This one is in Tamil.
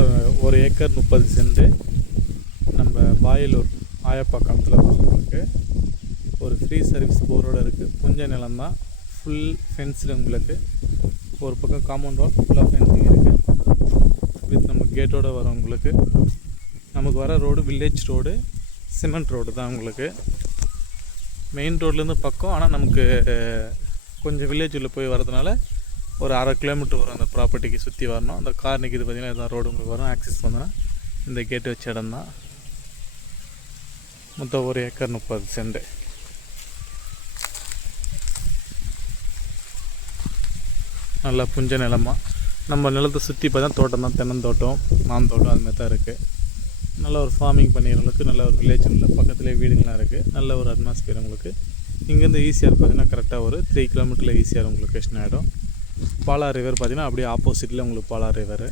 1 ஏக்கர் 30 சென்ட் நம்ம வாயலூர் ஆயப்பாக்கத்தில் உங்களுக்கு ஒரு ஃப்ரீ சர்வீஸ் போரோடு இருக்குது. புஞ்ச நிலம் தான், ஃபுல் ஃபென்ஸ்டு. உங்களுக்கு ஒரு பக்கம் காம்பவுண்ட் வால் ஃபுல்லாக ஃபென்சிங் இருக்குது வித் நம்ம கேட்டோடு வரும். உங்களுக்கு நமக்கு வர road village road, cement road தான். உங்களுக்கு மெயின் ரோட்லேருந்து பக்கம், ஆனால் நமக்கு கொஞ்சம் வில்லேஜ் உள்ள போய் வரதுனால ஒரு 1/2 கிலோமீட்டர் வரும் அந்த ப்ராப்பர்ட்டிக்கு சுற்றி வரணும். அந்த கார் நிற்கிது பார்த்திங்கன்னா இதான் ரோடு உங்களுக்கு வரும். ஆக்சஸ் பண்ணோன்னா இந்த கேட்டு வச்ச இடம் தான். மொத்தம் 1 ஏக்கர் 30 சென்ட். நல்லா புஞ்ச நிலமாக நம்ம நிலத்தை சுற்றி பார்த்தா தோட்டம் தான், தென்னந்தோட்டம், மாந்தோட்டம் அதுமாதிரி தான் இருக்குது. நல்ல ஒரு ஃபார்மிங் பண்ணிடுறவங்களுக்கு நல்ல ஒரு வில்லேஜ் உள்ள பக்கத்துலேயே வீடுங்களாம் இருக்குது. நல்ல ஒரு அட்மாஸ்பியர். உங்களுக்கு இங்கேருந்து ஈஸியாக பார்த்திங்கன்னா கரெக்டாக ஒரு 3 கிலோமீட்டரில் ஈஸியாக உங்களுக்கு லொக்கேஷன் ஆகிடும். பாலா ரிவர் பார்த்திங்கன்னா அப்படியே ஆப்போசிட்டில் உங்களுக்கு பாலா ரிவர்.